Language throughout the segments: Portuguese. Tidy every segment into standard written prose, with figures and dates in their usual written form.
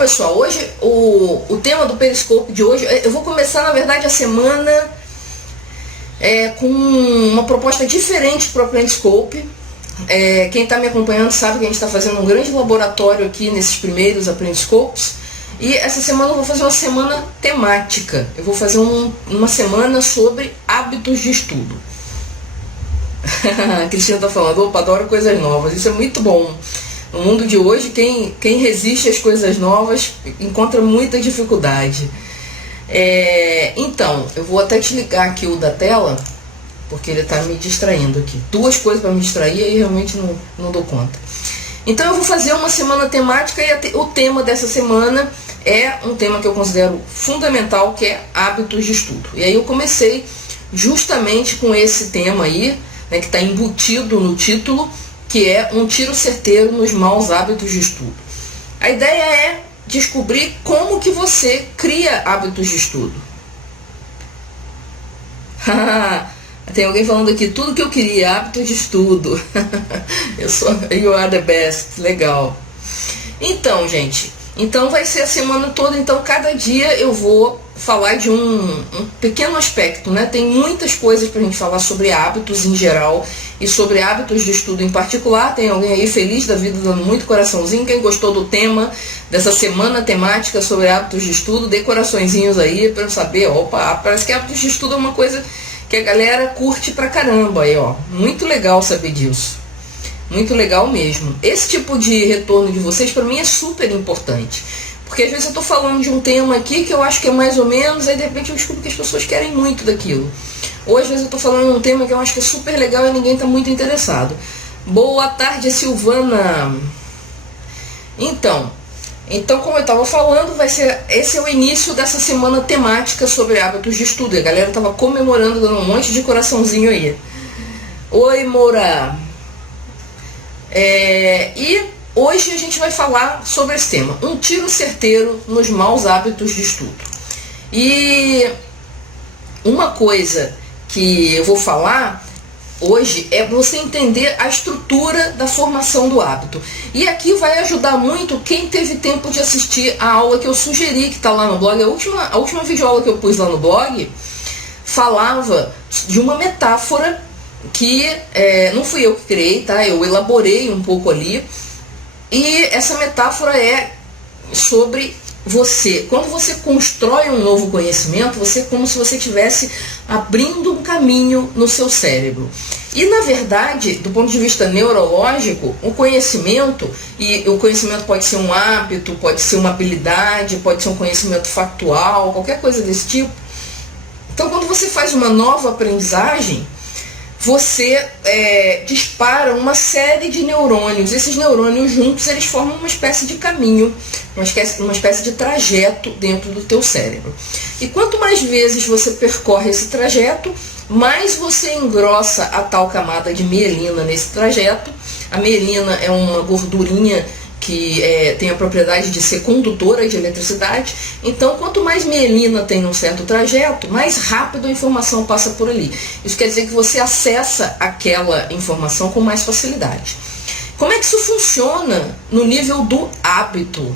pessoal, hoje o tema do Periscope de hoje, eu vou começar na verdade a semana com uma proposta diferente para o Periscope. Quem está me acompanhando sabe que a gente está fazendo um grande laboratório aqui nesses primeiros Aprendiscopes. E essa semana eu vou fazer uma semana temática. Eu vou fazer uma semana sobre hábitos de estudo. A Cristina está falando, opa, adoro coisas novas. Isso é muito bom. No mundo de hoje, quem resiste às coisas novas encontra muita dificuldade. Então, eu vou até te ligar aqui o da tela, porque ele está me distraindo aqui. Duas coisas para me distrair e realmente não dou conta. Então eu vou fazer uma semana temática e o tema dessa semana é um tema que eu considero fundamental, que é hábitos de estudo. E aí eu comecei justamente com esse tema aí, né, que está embutido no título, que é um tiro certeiro nos maus hábitos de estudo. A ideia é descobrir como que você cria hábitos de estudo. Tem alguém falando aqui, tudo que eu queria, hábitos de estudo. You are the best, legal. Então, gente, vai ser a semana toda, então cada dia eu vou falar de um pequeno aspecto, né? Tem muitas coisas pra gente falar sobre hábitos em geral e sobre hábitos de estudo em particular. Tem alguém aí feliz da vida, dando muito coraçãozinho. Quem gostou do tema dessa semana temática sobre hábitos de estudo, dê coraçõezinhos aí pra eu saber. Opa, parece que hábitos de estudo é uma coisa que a galera curte pra caramba aí, ó. Muito legal saber disso. Muito legal mesmo. Esse tipo de retorno de vocês pra mim é super importante. Porque às vezes eu tô falando de um tema aqui que eu acho que é mais ou menos, aí de repente eu descubro que as pessoas querem muito daquilo. Ou às vezes eu tô falando de um tema que eu acho que é super legal e ninguém tá muito interessado. Boa tarde, Silvana. Então, como eu estava falando, esse é o início dessa semana temática sobre hábitos de estudo. A galera estava comemorando, dando um monte de coraçãozinho aí. Oi, Moura. E hoje a gente vai falar sobre esse tema, um tiro certeiro nos maus hábitos de estudo. E uma coisa que eu vou falar hoje é você entender a estrutura da formação do hábito. E aqui vai ajudar muito quem teve tempo de assistir a aula que eu sugeri, que está lá no blog. A última videoaula que eu pus lá no blog falava de uma metáfora que não fui eu que criei, tá? Eu elaborei um pouco ali. E essa metáfora é sobre você. Quando você constrói um novo conhecimento, você é como se você estivesse abrindo um caminho no seu cérebro. E na verdade, do ponto de vista neurológico, o conhecimento pode ser um hábito, pode ser uma habilidade, pode ser um conhecimento factual, qualquer coisa desse tipo. Então quando você faz uma nova aprendizagem, você dispara uma série de neurônios. Esses neurônios juntos, eles formam uma espécie de caminho, uma espécie de trajeto dentro do teu cérebro. E quanto mais vezes você percorre esse trajeto, mais você engrossa a tal camada de mielina nesse trajeto. A mielina é uma gordurinha que tem a propriedade de ser condutora de eletricidade. Então, quanto mais mielina tem num certo trajeto, mais rápido a informação passa por ali. Isso quer dizer que você acessa aquela informação com mais facilidade. Como é que isso funciona no nível do hábito?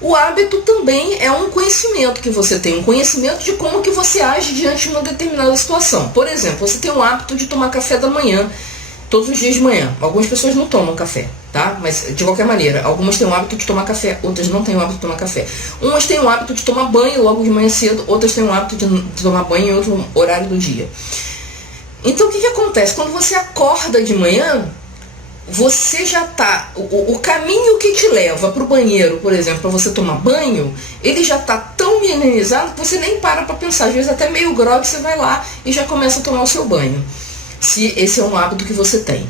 O hábito também é um conhecimento que você tem, um conhecimento de como que você age diante de uma determinada situação. Por exemplo, você tem o hábito de tomar café da manhã, todos os dias de manhã. Algumas pessoas não tomam café, tá? Mas de qualquer maneira, algumas têm o hábito de tomar café, outras não têm o hábito de tomar café. Umas têm o hábito de tomar banho logo de manhã cedo, outras têm o hábito de tomar banho em outro horário do dia. Então o que acontece? Quando você acorda de manhã, você já tá... O caminho que te leva para o banheiro, por exemplo, para você tomar banho, ele já tá tão mielinizado que você nem para pensar. Às vezes até meio grogue você vai lá e já começa a tomar o seu banho. Se esse é um hábito que você tem.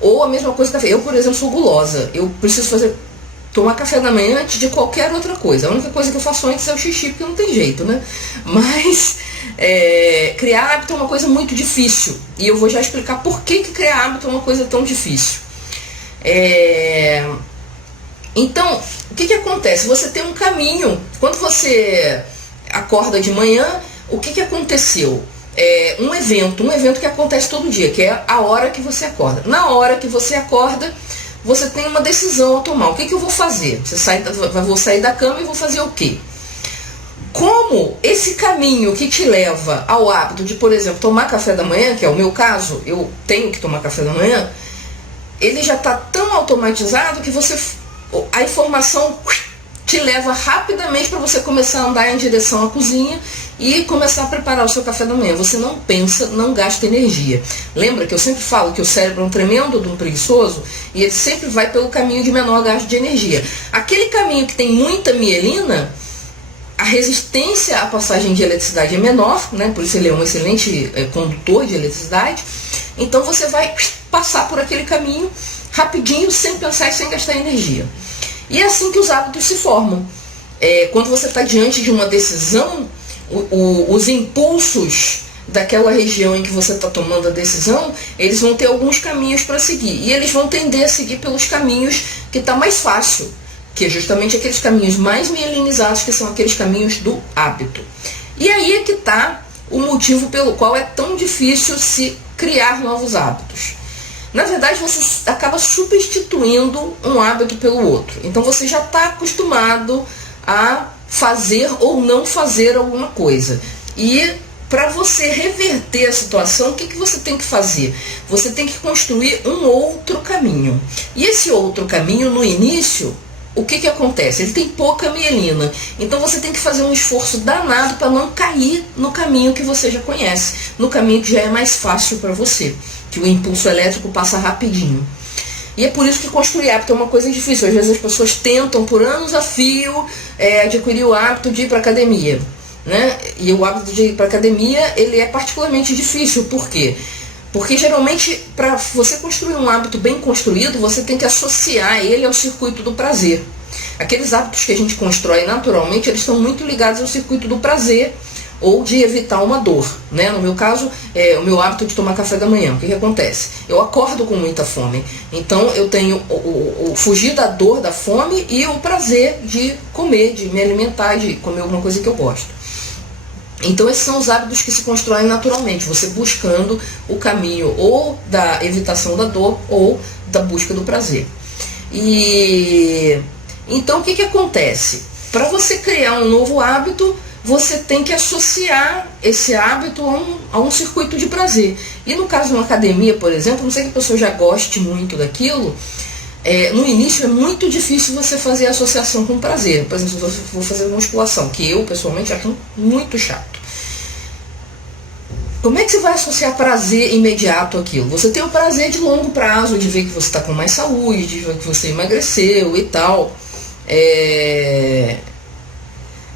Ou a mesma coisa, café. Eu, por exemplo, sou gulosa. Eu preciso tomar café da manhã antes de qualquer outra coisa. A única coisa que eu faço antes é o xixi, porque não tem jeito, né? Mas criar hábito é uma coisa muito difícil. E eu vou já explicar por que criar hábito é uma coisa tão difícil. Então, o que acontece? Você tem um caminho. Quando você acorda de manhã, o que aconteceu? Um evento que acontece todo dia, que é a hora que você acorda. Na hora que você acorda, você tem uma decisão a tomar. O que eu vou fazer? Vou sair da cama e vou fazer o quê? Como esse caminho que te leva ao hábito de, por exemplo, tomar café da manhã, que é o meu caso, eu tenho que tomar café da manhã, ele já está tão automatizado que a informação te leva rapidamente para você começar a andar em direção à cozinha e começar a preparar o seu café da manhã. Você não pensa, não gasta energia. Lembra que eu sempre falo que o cérebro é um tremendo de um preguiçoso e ele sempre vai pelo caminho de menor gasto de energia. Aquele caminho que tem muita mielina, a resistência à passagem de eletricidade é menor, né? Por isso ele é um excelente condutor de eletricidade. Então você vai passar por aquele caminho rapidinho, sem pensar e sem gastar energia. E é assim que os hábitos se formam. Quando você está diante de uma decisão, os impulsos daquela região em que você está tomando a decisão, eles vão ter alguns caminhos para seguir. E eles vão tender a seguir pelos caminhos que está mais fácil, que é justamente aqueles caminhos mais mielinizados, que são aqueles caminhos do hábito. E aí é que está o motivo pelo qual é tão difícil se criar novos hábitos. Na verdade, você acaba substituindo um hábito pelo outro. Então você já está acostumado a fazer ou não fazer alguma coisa. E para você reverter a situação, o que você tem que fazer? Você tem que construir um outro caminho. E esse outro caminho, no início, o que acontece? Ele tem pouca mielina. Então você tem que fazer um esforço danado para não cair no caminho que você já conhece, no caminho que já é mais fácil para você, que o impulso elétrico passa rapidinho. E é por isso que construir hábito é uma coisa difícil. Às vezes as pessoas tentam por anos a fio adquirir o hábito de ir para a academia, né? E o hábito de ir para a academia, ele é particularmente difícil. Por quê? Porque geralmente, para você construir um hábito bem construído, você tem que associar ele ao circuito do prazer. Aqueles hábitos que a gente constrói naturalmente, eles estão muito ligados ao circuito do prazer ou de evitar uma dor, né? No meu caso, o meu hábito de tomar café da manhã. O que acontece? Eu acordo com muita fome, então eu tenho o fugir da dor, da fome, e o prazer de comer, de me alimentar, de comer alguma coisa que eu gosto. Então esses são os hábitos que se constroem naturalmente, você buscando o caminho ou da evitação da dor ou da busca do prazer. E então o que acontece? Para você criar um novo hábito, você tem que associar esse hábito a um circuito de prazer. E no caso de uma academia, por exemplo, não sei que a pessoa já goste muito daquilo, no início é muito difícil você fazer a associação com prazer. Por exemplo, se eu vou fazer musculação, que eu pessoalmente acho muito chato. Como é que você vai associar prazer imediato àquilo? Você tem o prazer de longo prazo, de ver que você está com mais saúde, de ver que você emagreceu e tal.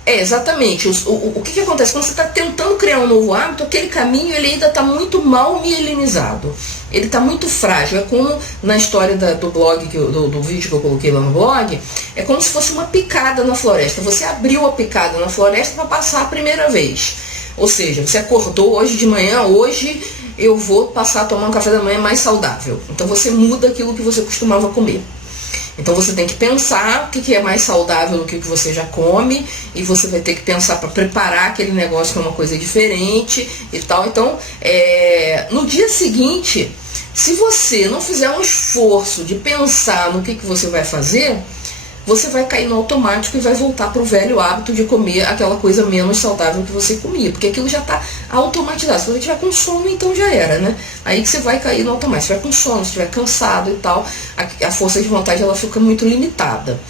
Exatamente. O que acontece? Quando você está tentando criar um novo hábito, aquele caminho ele ainda está muito mal mielinizado. Ele está muito frágil. É como na história do blog, do vídeo que eu coloquei lá no blog, é como se fosse uma picada na floresta. Você abriu a picada na floresta para passar a primeira vez. Ou seja, você acordou hoje de manhã, hoje eu vou passar a tomar um café da manhã mais saudável. Então você muda aquilo que você costumava comer. Então você tem que pensar o que é mais saudável do que o que você já come, e você vai ter que pensar para preparar aquele negócio que é uma coisa diferente e tal. Então, no dia seguinte, se você não fizer um esforço de pensar no que você vai fazer, você vai cair no automático e vai voltar para o velho hábito de comer aquela coisa menos saudável que você comia, porque aquilo já está automatizado. Se você estiver com sono, então já era, né? Aí que você vai cair no automático. Se estiver com sono, se estiver cansado e tal, a força de vontade ela fica muito limitada.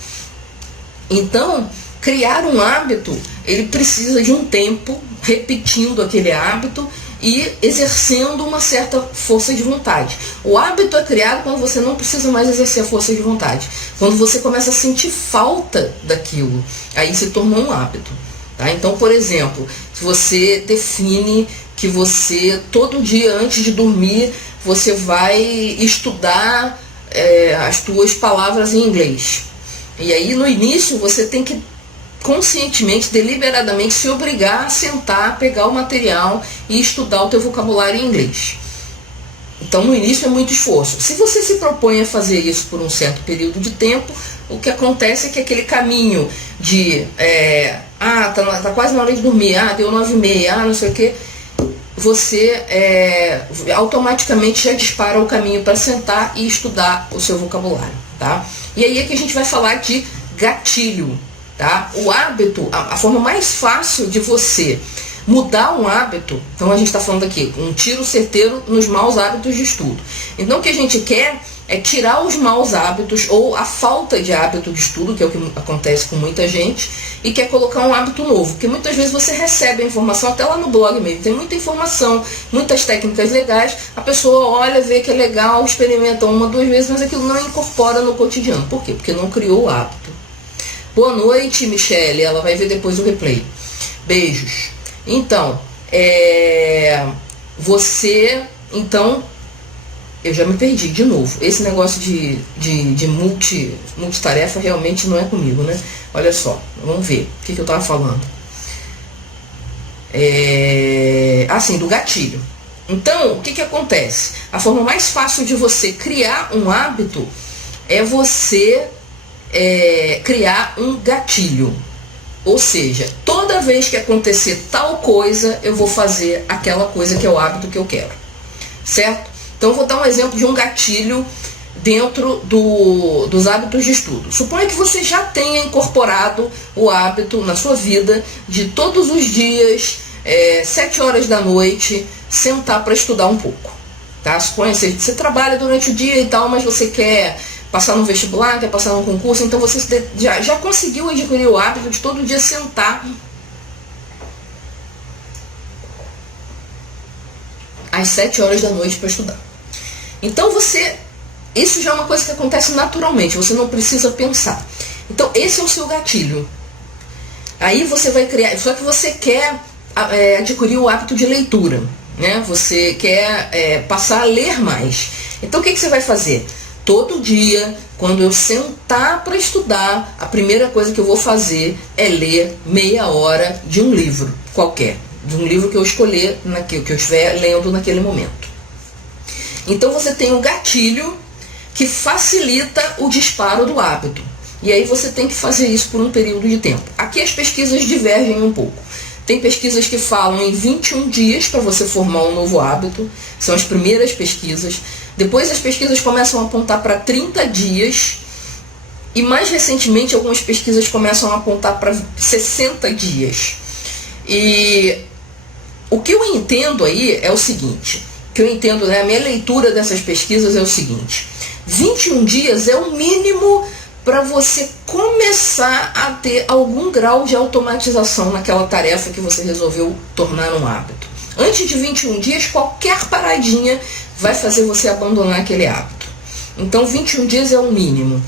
Então, criar um hábito, ele precisa de um tempo repetindo aquele hábito e exercendo uma certa força de vontade. O hábito é criado quando você não precisa mais exercer a força de vontade. Quando você começa a sentir falta daquilo, aí se tornou um hábito. Tá? Então, por exemplo, se você define que você, todo dia antes de dormir, você vai estudar as tuas palavras em inglês. E aí, no início, você tem que conscientemente, deliberadamente se obrigar a sentar, pegar o material e estudar o teu vocabulário em inglês. Então no início é muito esforço. Se você se propõe a fazer isso por um certo período de tempo, o que acontece é que aquele caminho de tá quase na hora de dormir, deu 9h30, não sei o que, você automaticamente já dispara o caminho para sentar e estudar o seu vocabulário. tá? E aí é que a gente vai falar de gatilho, tá? O hábito, a forma mais fácil de você mudar um hábito, então a gente está falando aqui, um tiro certeiro nos maus hábitos de estudo. Então o que a gente quer é tirar os maus hábitos ou a falta de hábito de estudo, que é o que acontece com muita gente, e quer colocar um hábito novo, porque muitas vezes você recebe a informação, até lá no blog mesmo, tem muita informação, muitas técnicas legais, a pessoa olha, vê que é legal, experimenta uma, duas vezes, mas aquilo não incorpora no cotidiano. Por quê? Porque não criou o hábito. Boa noite, Michele, ela vai ver depois o replay. Beijos. Então, você, então, eu já me perdi de novo. Esse negócio de multitarefa realmente não é comigo, né? Olha só, vamos ver o que eu estava falando. Assim, do gatilho. Então, o que acontece? A forma mais fácil de você criar um hábito é você criar um gatilho. Ou seja, toda vez que acontecer tal coisa, eu vou fazer aquela coisa que é o hábito que eu quero. Certo? Então, eu vou dar um exemplo de um gatilho dentro dos hábitos de estudo. Suponha que você já tenha incorporado o hábito na sua vida de todos os dias, 7 horas da noite, sentar para estudar um pouco. Tá? Suponha que você trabalha durante o dia e tal, mas você quer passar no vestibular, quer passar no concurso, então você já conseguiu adquirir o hábito de todo dia sentar às 7 horas da noite para estudar. Então isso já é uma coisa que acontece naturalmente, você não precisa pensar. Então esse é o seu gatilho. Aí você vai criar, só que você quer adquirir o hábito de leitura, né? Você quer passar a ler mais. Então o que você vai fazer? Todo dia, quando eu sentar para estudar, a primeira coisa que eu vou fazer é ler meia hora de um livro qualquer, de um livro que eu escolher, que eu estiver lendo naquele momento. Então você tem um gatilho que facilita o disparo do hábito. E aí você tem que fazer isso por um período de tempo. Aqui as pesquisas divergem um pouco. Tem pesquisas que falam em 21 dias para você formar um novo hábito. São as primeiras pesquisas. Depois as pesquisas começam a apontar para 30 dias. E mais recentemente algumas pesquisas começam a apontar para 60 dias. E o que eu entendo aí é o seguinte. A minha leitura dessas pesquisas é o seguinte. 21 dias é o mínimo para você começar a ter algum grau de automatização naquela tarefa que você resolveu tornar um hábito. Antes de 21 dias, qualquer paradinha vai fazer você abandonar aquele hábito. Então 21 dias é o mínimo.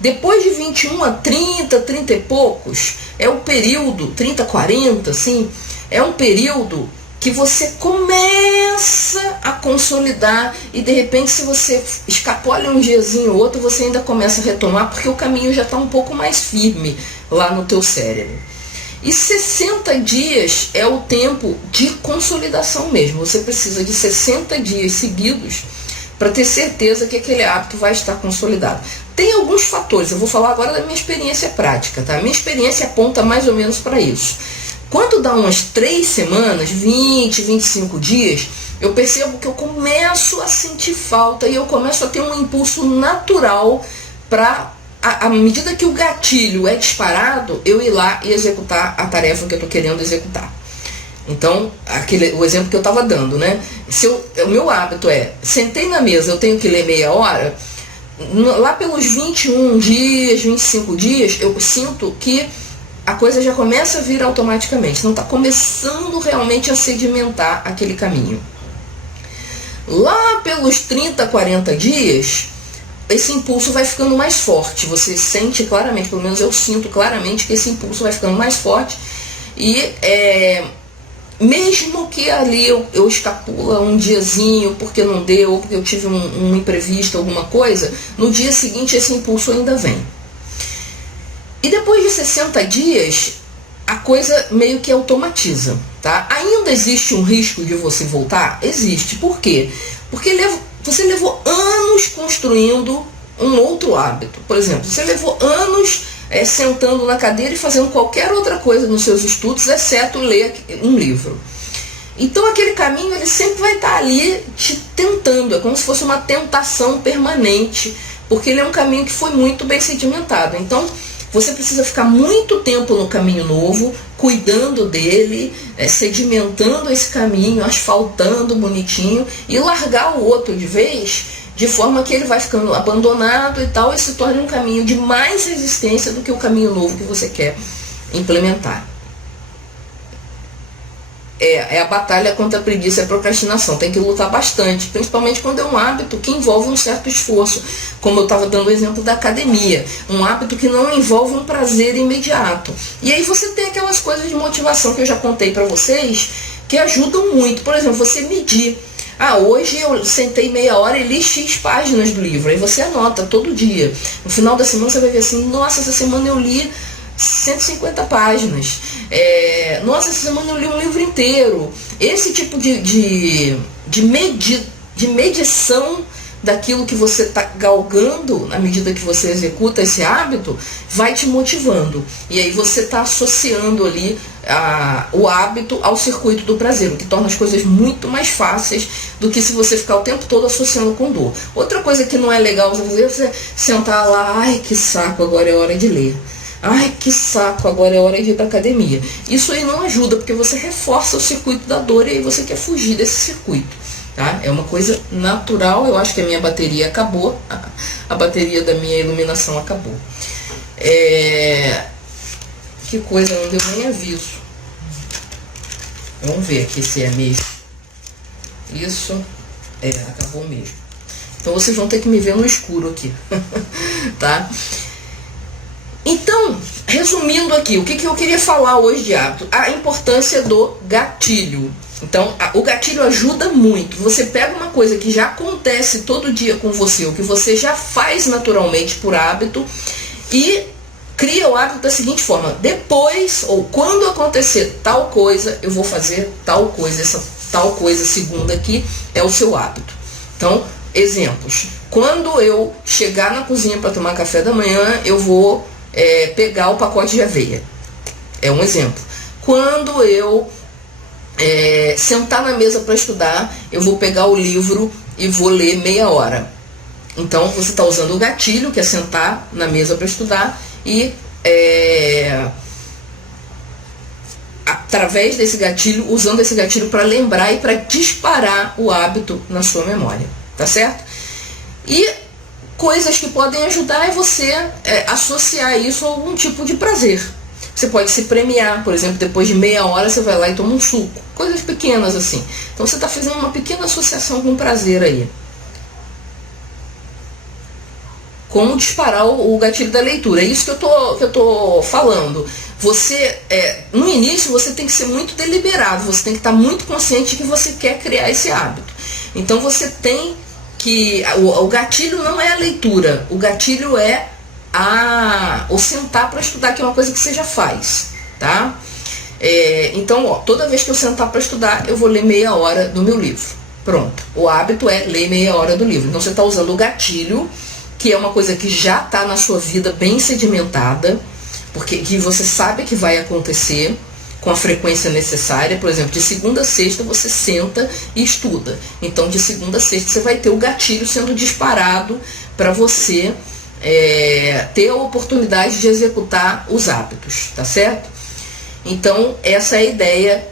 Depois de 21 a 30 e poucos, é o período, 30, 40, assim, é um período que você começa a consolidar e de repente se você escapola um diazinho ou outro, você ainda começa a retomar porque o caminho já está um pouco mais firme lá no teu cérebro. E 60 dias é o tempo de consolidação mesmo. Você precisa de 60 dias seguidos para ter certeza que aquele hábito vai estar consolidado. Tem alguns fatores, eu vou falar agora da minha experiência prática, tá? A minha experiência aponta mais ou menos para isso. Quando dá umas 3 semanas, 20, 25 dias, eu percebo que eu começo a sentir falta e eu começo a ter um impulso natural para, à medida que o gatilho é disparado, eu ir lá e executar a tarefa que eu estou querendo executar. Então, o exemplo que eu estava dando, né? O meu hábito sentei na mesa, eu tenho que ler meia hora, lá pelos 21 dias, 25 dias, eu sinto que a coisa já começa a vir automaticamente, não está começando realmente a sedimentar aquele caminho. Lá pelos 30, 40 dias, esse impulso vai ficando mais forte, você sente claramente, pelo menos eu sinto claramente que esse impulso vai ficando mais forte e mesmo que ali eu escapula um diazinho porque não deu, ou porque eu tive um imprevisto, alguma coisa, no dia seguinte esse impulso ainda vem. E depois de 60 dias, a coisa meio que automatiza, tá? Ainda existe um risco de você voltar? Existe. Por quê? Porque você levou anos construindo um outro hábito. Por exemplo, você levou anos sentando na cadeira e fazendo qualquer outra coisa nos seus estudos, exceto ler um livro. Então aquele caminho ele sempre vai estar ali te tentando, é como se fosse uma tentação permanente porque ele é um caminho que foi muito bem sedimentado. Então, você precisa ficar muito tempo no caminho novo, cuidando dele, sedimentando esse caminho, asfaltando bonitinho, e largar o outro de vez, de forma que ele vai ficando abandonado e tal, e se torna um caminho de mais resistência do que o caminho novo que você quer implementar. É a batalha contra a preguiça e a procrastinação. Tem que lutar bastante, principalmente quando é um hábito que envolve um certo esforço, como eu estava dando o exemplo da academia, um hábito que não envolve um prazer imediato. E aí você tem aquelas coisas de motivação que eu já contei para vocês, que ajudam muito. Por exemplo, você medir. Hoje eu sentei meia hora e li X páginas do livro. Aí você anota todo dia. No final da semana você vai ver assim, nossa, essa semana eu li 150 páginas. Nossa, essa semana eu li um livro inteiro. Esse tipo de medição daquilo que você está galgando à medida que você executa esse hábito, vai te motivando. E aí você está associando ali o hábito ao circuito do prazer, o que torna as coisas muito mais fáceis do que se você ficar o tempo todo associando com dor. Outra coisa que não é legal você sentar lá, ai que saco, agora é hora de ler. Ai, que saco, agora é hora de ir para academia. Isso aí não ajuda, porque você reforça o circuito da dor e aí você quer fugir desse circuito. Tá? É uma coisa natural. Eu acho que a minha bateria acabou. A bateria da minha iluminação acabou. Que coisa, não deu nem aviso. Vamos ver aqui se é mesmo. Isso, acabou mesmo. Então vocês vão ter que me ver no escuro aqui. Tá? Então, resumindo aqui, o que eu queria falar hoje de hábito? A importância do gatilho. Então, o gatilho ajuda muito. Você pega uma coisa que já acontece todo dia com você, ou que você já faz naturalmente por hábito, e cria o hábito da seguinte forma: depois, ou quando acontecer tal coisa, eu vou fazer tal coisa. Essa tal coisa segunda aqui é o seu hábito. Então, exemplos. Quando eu chegar na cozinha para tomar café da manhã, eu vou pegar o pacote de aveia. É um exemplo. Quando eu sentar na mesa para estudar, eu vou pegar o livro e vou ler meia hora. Então você está usando o gatilho, que é sentar na mesa para estudar, e através desse gatilho, usando esse gatilho para lembrar e para disparar o hábito na sua memória. Tá certo? E coisas que podem ajudar é você associar isso a algum tipo de prazer. Você pode se premiar, por exemplo, depois de meia hora você vai lá e toma um suco. Coisas pequenas assim. Então você está fazendo uma pequena associação com prazer aí. Como disparar o gatilho da leitura. É isso que eu tô falando. Você, no início, você tem que ser muito deliberado. Você tem que estar muito consciente de que você quer criar esse hábito. Então você tem que... O gatilho não é a leitura. O gatilho é o sentar para estudar, que é uma coisa que você já faz, tá? Então, toda vez que eu sentar para estudar, eu vou ler meia hora do meu livro. Pronto. O hábito é ler meia hora do livro. Então, você está usando o gatilho, que é uma coisa que já está na sua vida bem sedimentada, porque que você sabe que vai acontecer com a frequência necessária. Por exemplo, de segunda a sexta você senta e estuda. Então, de segunda a sexta você vai ter o gatilho sendo disparado para você ter a oportunidade de executar os hábitos, tá certo? Então, essa é a ideia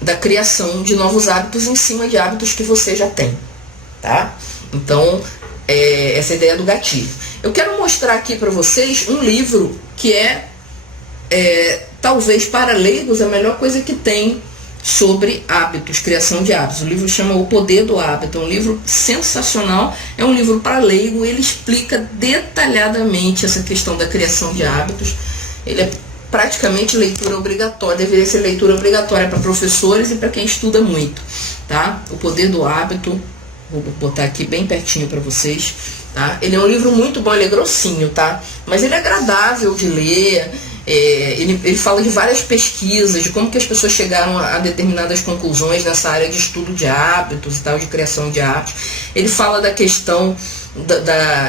da criação de novos hábitos em cima de hábitos que você já tem, tá? Então, essa é a ideia do gatilho. Eu quero mostrar aqui para vocês um livro que talvez para leigos a melhor coisa que tem sobre hábitos, criação de hábitos. O livro chama O Poder do Hábito. É um livro sensacional, é um livro para leigo. Ele explica detalhadamente essa questão da criação de hábitos. Ele é praticamente leitura obrigatória, deveria ser leitura obrigatória para professores e para quem estuda muito, tá? O Poder do Hábito, vou botar aqui bem pertinho para vocês, tá? Ele é um livro muito bom, ele é grossinho, tá? Mas ele é agradável de ler. Ele fala de várias pesquisas, de como que as pessoas chegaram a determinadas conclusões nessa área de estudo de hábitos e tal, de criação de hábitos. Ele fala da questão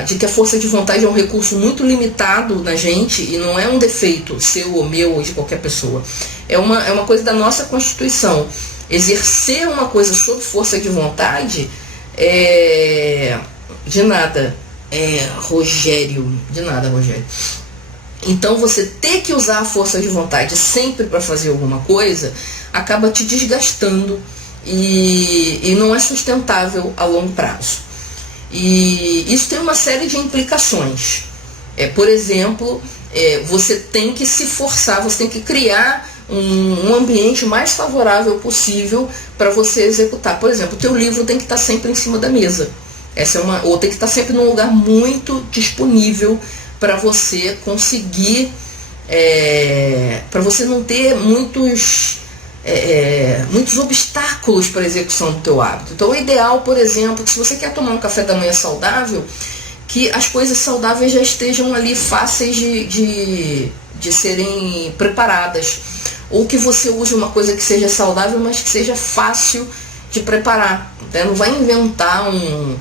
de que a força de vontade é um recurso muito limitado na gente e não é um defeito seu ou meu ou de qualquer pessoa. É uma coisa da nossa Constituição. Exercer uma coisa sob força de vontade De nada, Rogério. De nada, Rogério. Então você ter que usar a força de vontade sempre para fazer alguma coisa acaba te desgastando e não é sustentável a longo prazo. E isso tem uma série de implicações. Por exemplo, você tem que se forçar, você tem que criar um ambiente mais favorável possível para você executar. Por exemplo, o teu livro tem que estar sempre em cima da mesa. Ou tem que estar sempre num lugar muito disponível para você conseguir, para você não ter muitos obstáculos para a execução do teu hábito. Então, o ideal, por exemplo, que se você quer tomar um café da manhã saudável, que as coisas saudáveis já estejam ali fáceis de serem preparadas. Ou que você use uma coisa que seja saudável, mas que seja fácil de preparar. Não vai inventar um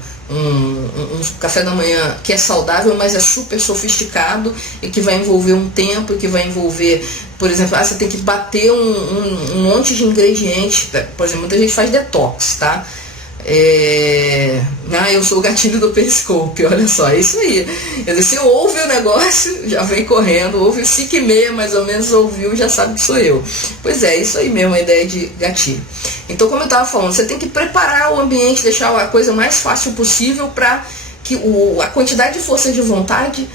café da manhã que é saudável, mas é super sofisticado e que vai envolver um tempo, e que vai envolver, por exemplo, você tem que bater um monte de ingredientes. Por exemplo, muita gente faz detox, tá? Eu sou o gatilho do Periscope, olha só, é isso aí. Quer dizer, você ouve o negócio, já vem correndo, ouve 5h30 mais ou menos, ouviu, já sabe que sou eu. Pois é, isso aí mesmo, a ideia de gatilho. Então, como eu estava falando, você tem que preparar o ambiente, deixar a coisa mais fácil possível para que a quantidade de força de vontade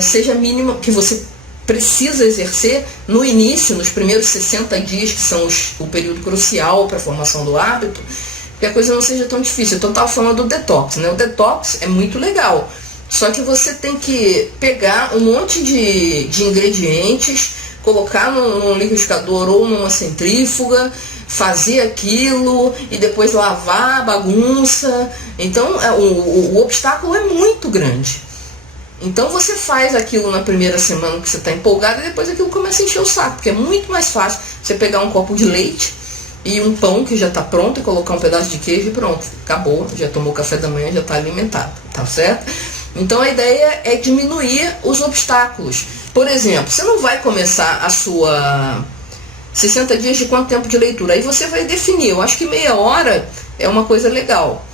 seja mínima, que você precisa exercer no início, nos primeiros 60 dias, que são o período crucial para a formação do hábito, que a coisa não seja tão difícil. Então eu estava falando do detox, né? O detox é muito legal, só que você tem que pegar um monte de ingredientes, colocar num liquidificador ou numa centrífuga, fazer aquilo e depois lavar a bagunça. Então o obstáculo é muito grande. Então você faz aquilo na primeira semana que você está empolgado e depois aquilo começa a encher o saco, porque é muito mais fácil você pegar um copo de leite e um pão que já está pronto e colocar um pedaço de queijo e pronto, acabou, já tomou café da manhã, já está alimentado, tá certo? Então a ideia é diminuir os obstáculos. Por exemplo, você não vai começar a sua 60 dias de quanto tempo de leitura? Aí você vai definir, eu acho que meia hora é uma coisa legal,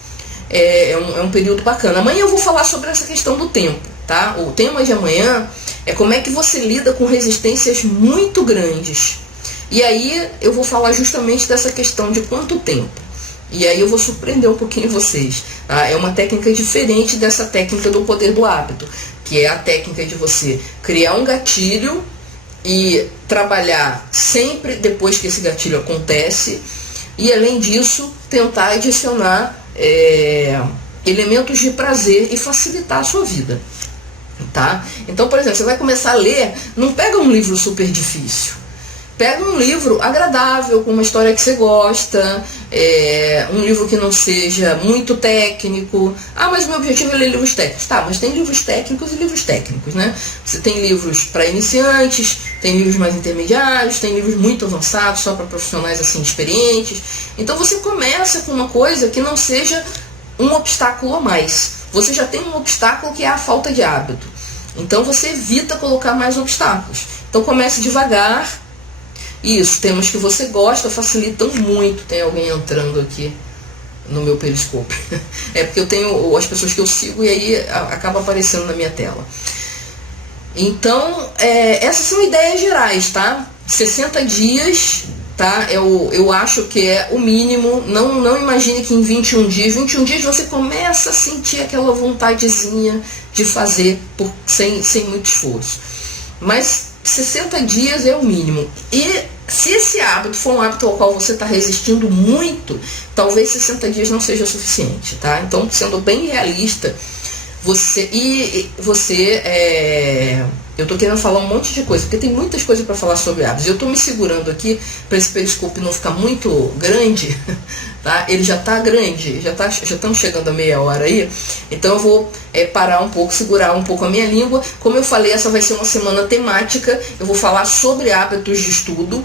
é um período bacana. Amanhã eu vou falar sobre essa questão do tempo, tá? O tema de amanhã é como é que você lida com resistências muito grandes. E aí eu vou falar justamente dessa questão de quanto tempo. E aí eu vou surpreender um pouquinho vocês. Tá? É uma técnica diferente dessa técnica do poder do hábito, que é a técnica de você criar um gatilho e trabalhar sempre depois que esse gatilho acontece. E além disso, tentar adicionar elementos de prazer e facilitar a sua vida. Tá? Então, por exemplo, você vai começar a ler, não pega um livro super difícil. Pega um livro agradável, com uma história que você gosta, um livro que não seja muito técnico. Mas meu objetivo é ler livros técnicos. Tá, mas tem livros técnicos e livros técnicos, né? Você tem livros para iniciantes, tem livros mais intermediários, tem livros muito avançados, só para profissionais assim experientes. Então você começa com uma coisa que não seja um obstáculo a mais. Você já tem um obstáculo que é a falta de hábito. Então você evita colocar mais obstáculos. Então comece devagar. Isso, temas que você gosta facilitam muito. Tem alguém entrando aqui no meu Periscope. Porque eu tenho as pessoas que eu sigo e aí acaba aparecendo na minha tela. Então, essas são ideias gerais, tá? 60 dias, tá? Eu acho que é o mínimo. Não imagine que em 21 dias você começa a sentir aquela vontadezinha de fazer sem muito esforço. Mas 60 dias é o mínimo. E se esse hábito for um hábito ao qual você está resistindo muito, talvez 60 dias não seja suficiente, tá? Então, sendo bem realista, eu tô querendo falar um monte de coisa, porque tem muitas coisas para falar sobre hábitos. Eu tô me segurando aqui para esse Periscope não ficar muito grande, tá? Ele já tá grande, já estamos chegando a meia hora aí. Então eu vou parar um pouco, segurar um pouco a minha língua. Como eu falei, essa vai ser uma semana temática. Eu vou falar sobre hábitos de estudo.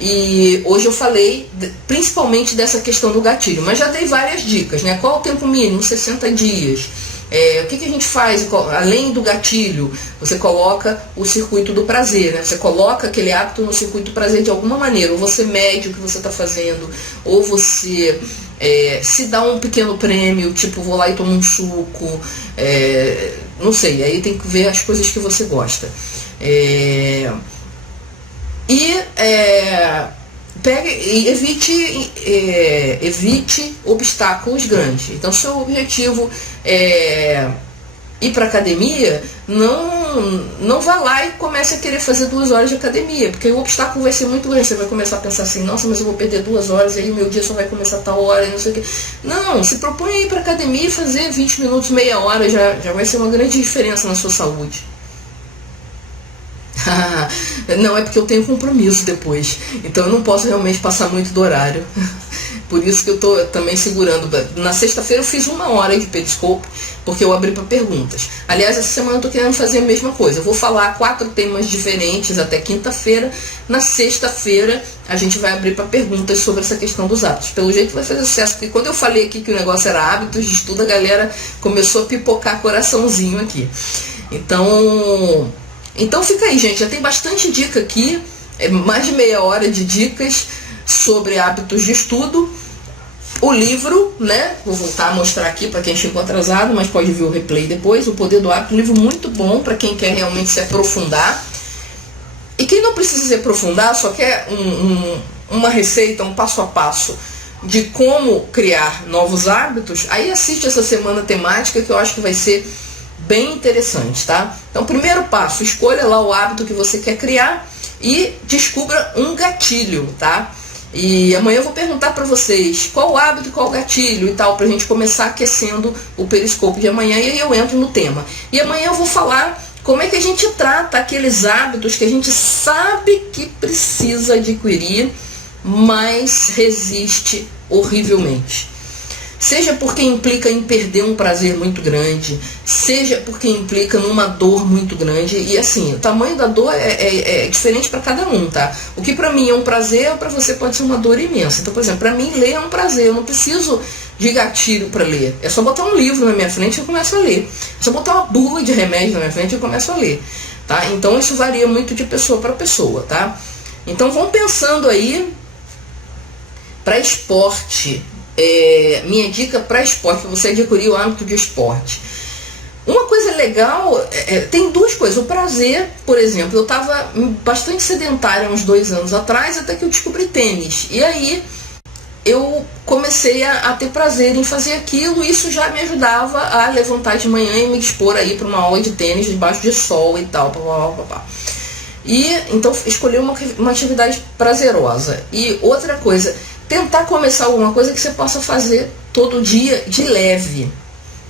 E hoje eu falei principalmente dessa questão do gatilho, mas já dei várias dicas, né? Qual o tempo mínimo? 60 dias. O que a gente faz? Além do gatilho, você coloca o circuito do prazer, né? Você coloca aquele hábito no circuito do prazer de alguma maneira, ou você mede o que você está fazendo, ou você se dá um pequeno prêmio, tipo, vou lá e tomo um suco, não sei, aí tem que ver as coisas que você gosta. Pegue e evite obstáculos grandes. Então, se o seu objetivo é ir para academia, não vá lá e comece a querer fazer 2 horas de academia, porque o obstáculo vai ser muito grande. Você vai começar a pensar assim, nossa, mas eu vou perder 2 horas, e aí o meu dia só vai começar a tal hora, e não sei o que. Não, se propõe a ir para academia e fazer 20 minutos, meia hora, já vai ser uma grande diferença na sua saúde. Não, é porque eu tenho compromisso depois, então eu não posso realmente passar muito do horário. Por isso que eu estou também segurando. Na sexta-feira eu fiz 1 hora de Periscope, porque eu abri para perguntas. Aliás, essa semana eu estou querendo fazer a mesma coisa. Eu vou falar 4 temas diferentes até quinta-feira. Na sexta-feira a gente vai abrir para perguntas sobre essa questão dos hábitos. Pelo jeito vai fazer sucesso, porque quando eu falei aqui que o negócio era hábitos de estudo, a galera começou a pipocar coraçãozinho aqui. Então fica aí, gente, já tem bastante dica aqui, mais de meia hora de dicas sobre hábitos de estudo. O livro, né, vou voltar a mostrar aqui para quem chegou atrasado, mas pode ver o replay depois, O Poder do Hábito, um livro muito bom para quem quer realmente se aprofundar. E quem não precisa se aprofundar, só quer uma receita, um passo a passo de como criar novos hábitos, aí assiste essa semana temática que eu acho que vai ser bem interessante, tá? Então, primeiro passo, escolha lá o hábito que você quer criar e descubra um gatilho, tá? E amanhã eu vou perguntar para vocês qual o hábito e qual o gatilho e tal, pra gente começar aquecendo o Periscope de amanhã, e aí eu entro no tema. E amanhã eu vou falar como é que a gente trata aqueles hábitos que a gente sabe que precisa adquirir, mas resiste horrivelmente. Seja porque implica em perder um prazer muito grande, seja porque implica numa dor muito grande. E assim, o tamanho da dor é diferente para cada um, tá? O que para mim é um prazer, para você pode ser uma dor imensa. Então, por exemplo, para mim ler é um prazer, eu não preciso de gatilho para ler. É só botar um livro na minha frente e eu começo a ler. É só botar uma bula de remédio na minha frente e eu começo a ler, tá? Então isso varia muito de pessoa para pessoa, tá? Então vão pensando aí. Para esporte, minha dica para esporte, para você adquirir o hábito de esporte. Uma coisa legal, tem 2 coisas. O prazer, por exemplo, eu estava bastante sedentária há uns 2 anos atrás, até que eu descobri tênis. E aí eu comecei a ter prazer em fazer aquilo, e isso já me ajudava a levantar de manhã e me dispor aí para uma aula de tênis debaixo de sol e tal, E então escolhi uma atividade prazerosa. E outra coisa, tentar começar alguma coisa que você possa fazer todo dia de leve.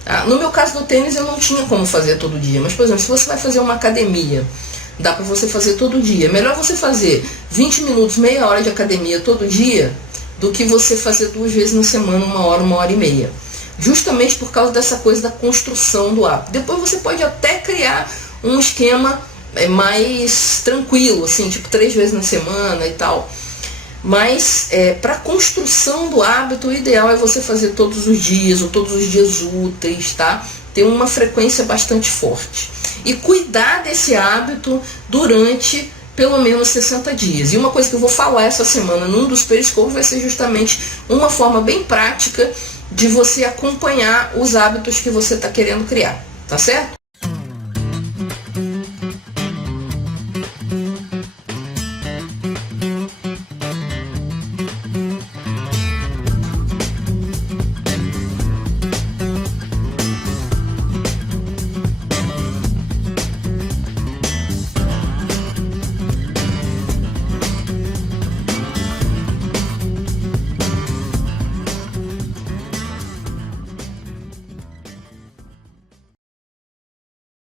Tá? No meu caso do tênis eu não tinha como fazer todo dia, mas por exemplo, se você vai fazer uma academia, dá para você fazer todo dia. É melhor você fazer 20 minutos, meia hora de academia todo dia, do que você fazer 2 vezes na semana, 1 hora e meia. Justamente por causa dessa coisa da construção do hábito. Depois você pode até criar um esquema mais tranquilo, assim, tipo 3 vezes na semana e tal. Mas para a construção do hábito, o ideal é você fazer todos os dias, ou todos os dias úteis, tá? Ter uma frequência bastante forte. E cuidar desse hábito durante pelo menos 60 dias. E uma coisa que eu vou falar essa semana num dos Periscopes vai ser justamente uma forma bem prática de você acompanhar os hábitos que você está querendo criar, tá certo?